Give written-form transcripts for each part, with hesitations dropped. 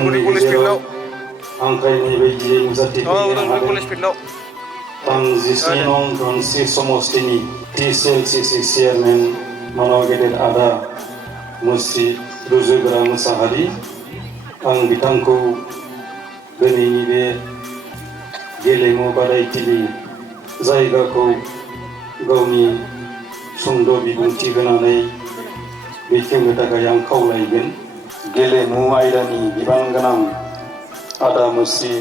Udalguri college फिल्डआव हांख्रायनाय बायदियै नुजाथिफैनो हादों। कलेज फिल्डआव आं 17 नं धनस्रि समष्टिनि TCLCC चेयारमेन मानव गेदेर आदा मुस्रि रुजुगोरा मोसाहारि आं बिथांखौ दिनैनि बे गेलेमु बादायथिलि जायगाखौ गावनि सुंद' बिबुंथि होनानै बेखेवनो थाखाय आं खावलायगोन। गेलेमु आयदानि बिबान गोनां आदा मुस्रि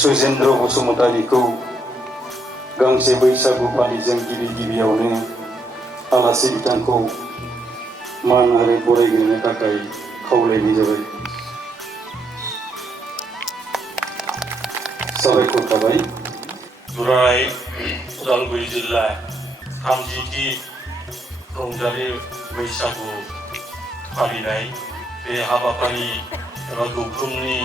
सुजेन्द्र बसुमतारीखौ गांसे बैसागु फालिजों गिबियावनो आलासि बिथांखौ मान आरो बरायग्रोनो थाखाय खावलायनाय जाबाय। साबायखर थाबाय। दुलाराय उदालगुरि जिल्ला 30थि रंजालि बैसागु फालिनाय बे हाबाफारि एबा गौथुमनि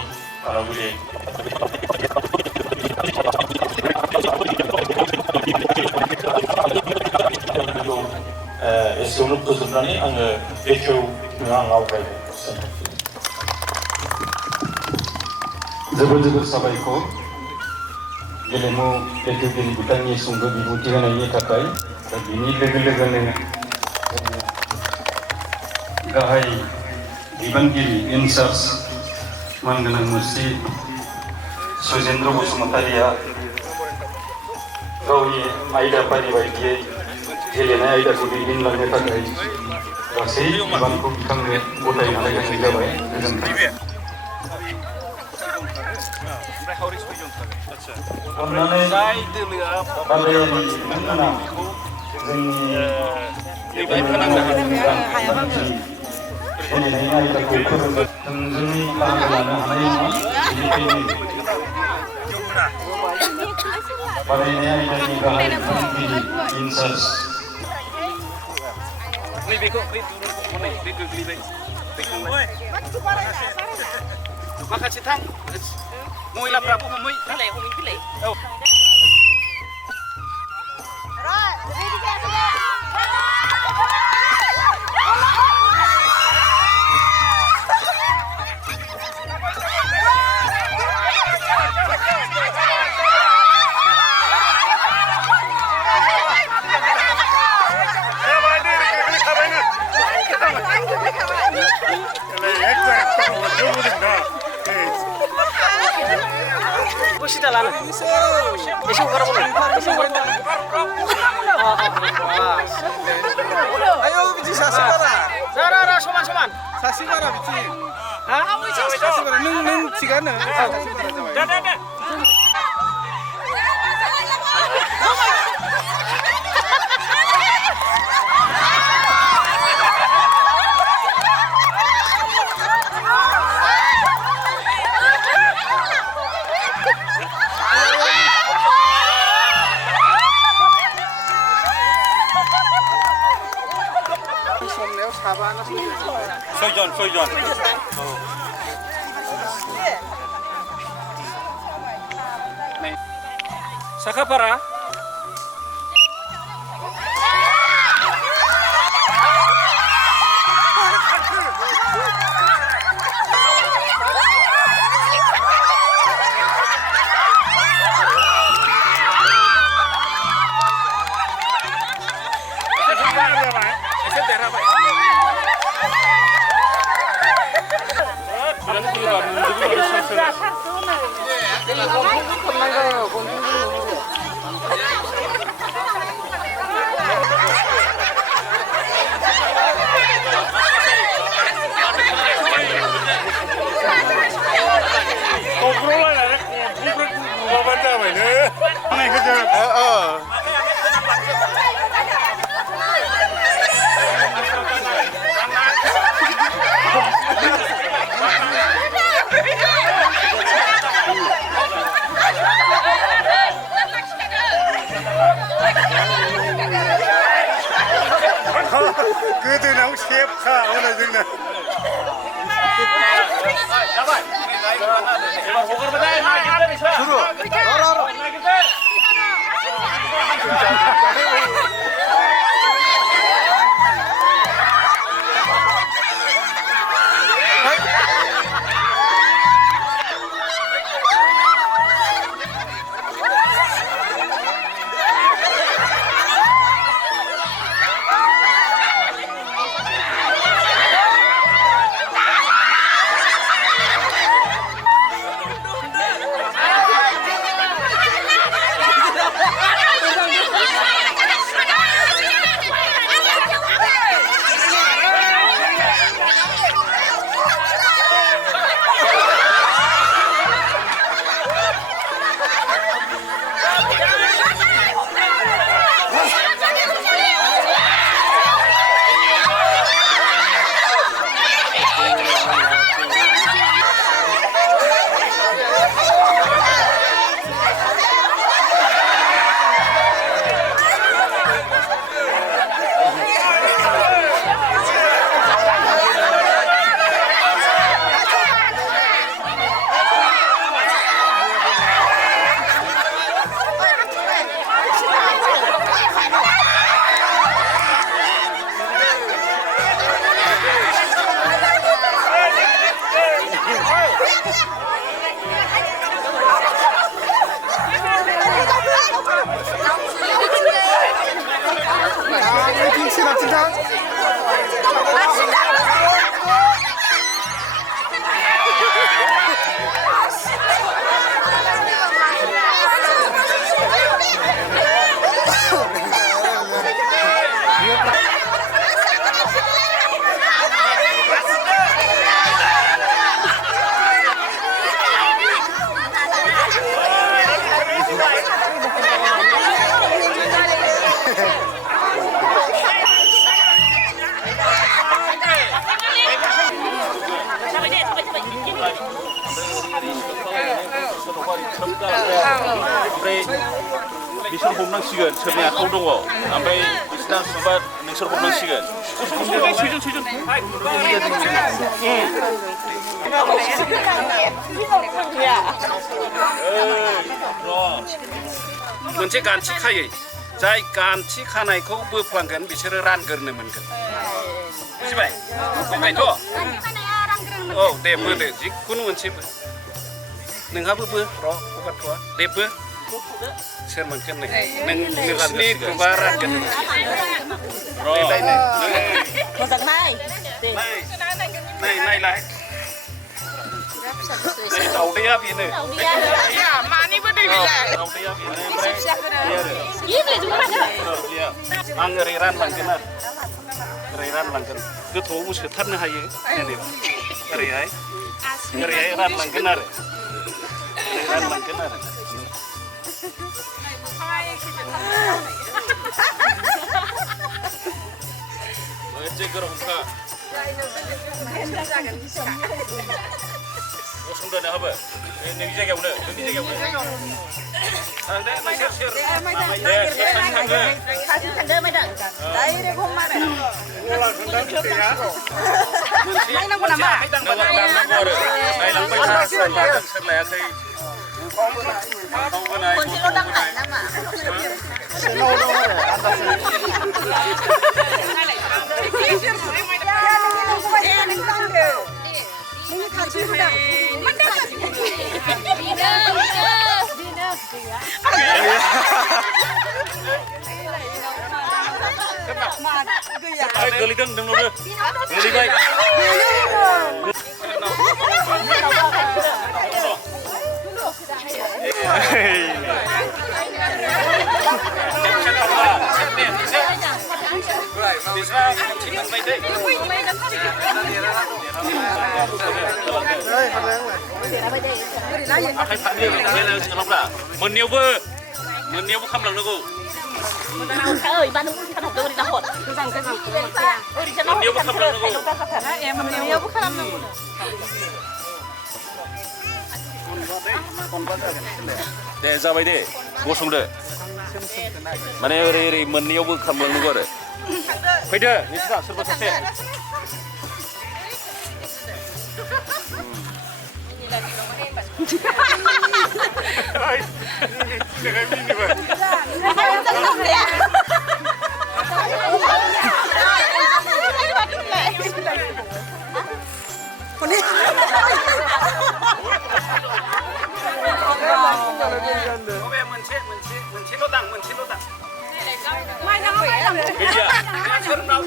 एसेयावनो फोजोबनानै आङो बेखेवनो आं आवगायदों। जोबोर साबायखर गेलेमु बेखेवगिरि बिथांनि सुंद' बिबुंथि होनायनि थाखाय। दा बिनि लोगोनो गाहाय बिबानगिरि इनचार्ज मानगोनां मुस्रि सुजेन्द्र बसुमतारीया गावनि आयदाफारि बायदियै गेलेनाय आयदाखौ दैदेनलांनो थाखाय गासै बिबानखौ बिथांनो गथायनानै होनाय जाबाय। गोजोन्थों। अन्नानै बादायारि बिथांमोना जोंनि गेलेनायनि आयदाखौ फोरोंनो थोंजोङै बाहागो लानो हानाय नङा। बेनिखायनो बादायनाय आयदानि गाहाय बिबानगिरि इनचार्ज माखासे थां महिलाफ्राबो हमै फैलाय औ Kita lana. Isu orang mana? Ayo biji sasi bara. Sara soman. Sasi bara biji. Hah? Sasi bara. Nung cigana. Dah. Soyjon. Sakapara. गोदोनाव सेबखा हनै जोंना ओमफ्राय बिसोर हमनांसिगोन सोरनि आखायाव दङ ओमफ्राय बिसोरना सुबा नोंसोर हमनांसिगोन सैजन मोनसे गान्थि खायो जाय गान्थि खानायखौ बोफ्लांगोन बिसोरो रानग्रोनो मोनगोन बुजिबाय बुजिबायथ' औ दे बोदो जिखुनु मोनसे नोंहाबो बो र' हगारथ'वा दे बो सोर मोनगोन नों नोंसिनि ग्रुपआ रानगोन नायलाय दाउदैया बेनो मानिबो दै दाउदैया बेनो ओमफ्राय आं ओरै रानलांगोन आरो ओरै रानलांगोन गोथौआवबो सोथारनो हायो जेनेबा ओरैहाय रानलांगोन आरो रानलांगोन आरो मोनसे गोरोबखा गसंदोनो हाबो नोंनि जायगायावनो थांदो नोंसोर सोर थांदो मेदाम डाइरेक्ट हम आरो नायनांगौ नामा नायनांगौ आरो नायलांबाय था सोर लादों सोर लायाखै खनसेल' दांनाय नामा गोलैदों नोंनावनो गोलैबाय मोननैयावबो खालामलांनांगौ ơi ba đúng khăn học đâu đi hột cứ rằng ơi đi cho nó मोननैयावबो खालामलांनांगौ em mình nhiều có khăn đâu दे जाबाय दे गसंदो माने ओरै मोननैयावबो खालामलांनांगौ आरो फैदो नोंसोरा सोरबा सासे मोनसेल' दां गैया सोरनाव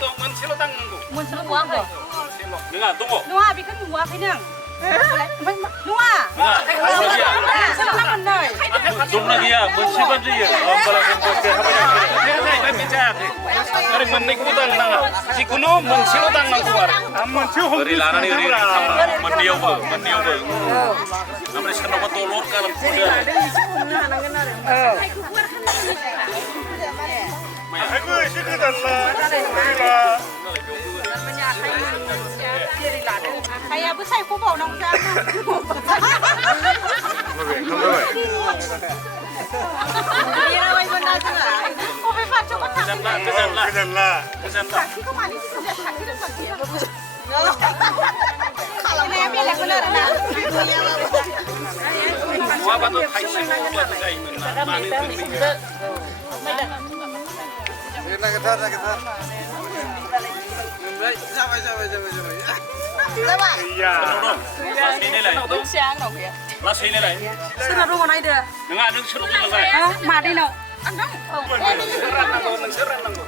दं मोनसेल' दांनांगौ मोनसेल' नुवाखै नोंहा दङ नङा बेखौ नुवाखैनो दंना गैया मोनसेबानो जायो होमबालाय जों गसे हाबाय जायाखै ओरै मोननैखौबो दांनो नाङा जिखुनु मोनसेल' दांनांगौ आरो ओरै लानानै ओरै मोननैयावबो ओमफ्राय सोरनावबा दलर गालांफुदो आखाइखौ एसे गोजान ला आखायाबो सायख'बावनांगौ बेरायबायमोन ना जोङो बबे फारसेयावबो गोजान ला साखिखौ मानि खालामनाया बेलेगमोन आरोना नङाबाथ' थाइसे मावब्लाबो जायोमोन ना मानो नागिरथार जाबाय गैया लासै नायलाय सोरनाव दङ नायदो नङा नों सोरनाव दोनलांबाय मादैनाव नोंसोर राननांगौ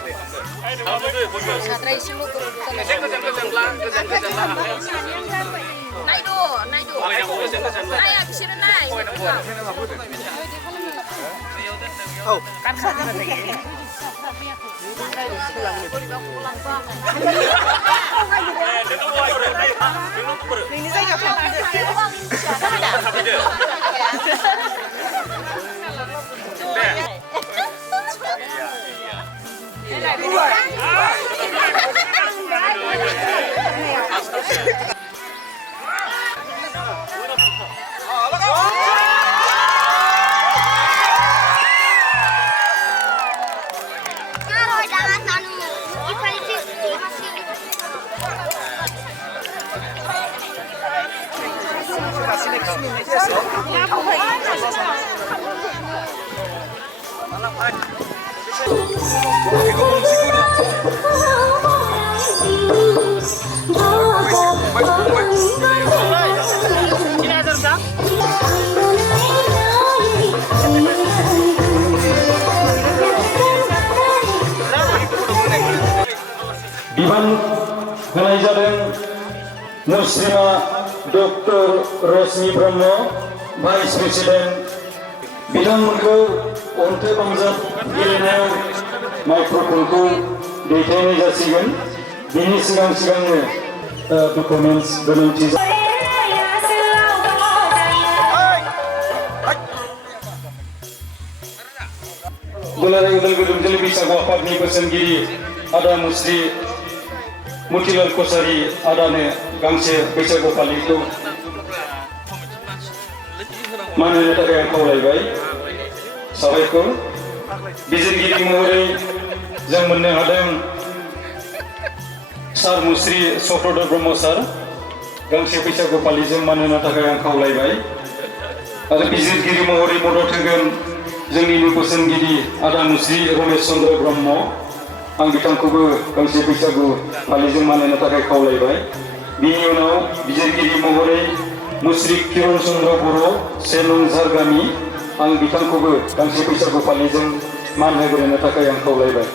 खालामदो बयबो एसे गोजान ला नायदो फरायनांगौ गोजान ला नाया बिसोरो नाय नोंनि जायगायाव थाफैदो बिबान होनाय जादों मुस्रिमा डक्टर रश्मि ब्रह्म भाइस प्रेसिडेन्ट बिथांमोनखौ अन्थोब आनजाद गेलेनायाव माइक्र'फनखौ दैथायनाय जासिगोन बिनि सिगांनो डकुमेन्टस गोनांथि दुलाराय उदालगुरि ओनसोलनि बैसागु आफादनि बोसोनगिरि आदा मुस्रि मतिलाल कसारि आदानो गांसे बैसागु फालिखौ मान होनो थाखाय आं खावलायबाय साबायखर बिजिरगिरि महरै जों मोननो हादों सार मुस्रि चक्रधर ब्रह्म सार गांसे बैसागु फालिजों मान होनो थाखाय आं खावलायबाय आरो बिजिरगिरि महरै मदद होगोन जोंनिनो बोसोनगिरि आदा मुस्रि रमेश चन्द्र ब्रह्म आं बिथांखौबो गांसे बैसागु फालिजों मान होनो थाखाय खावलायबाय बिनि उनाव बिजिरगिरि महरै मुस्रि किरण चन्द्र बर' से नं झारगामि आं बिथांखौबो गांसे बैसागु फालिजों मान होग्रोनो थाखाय आं खावलायबाय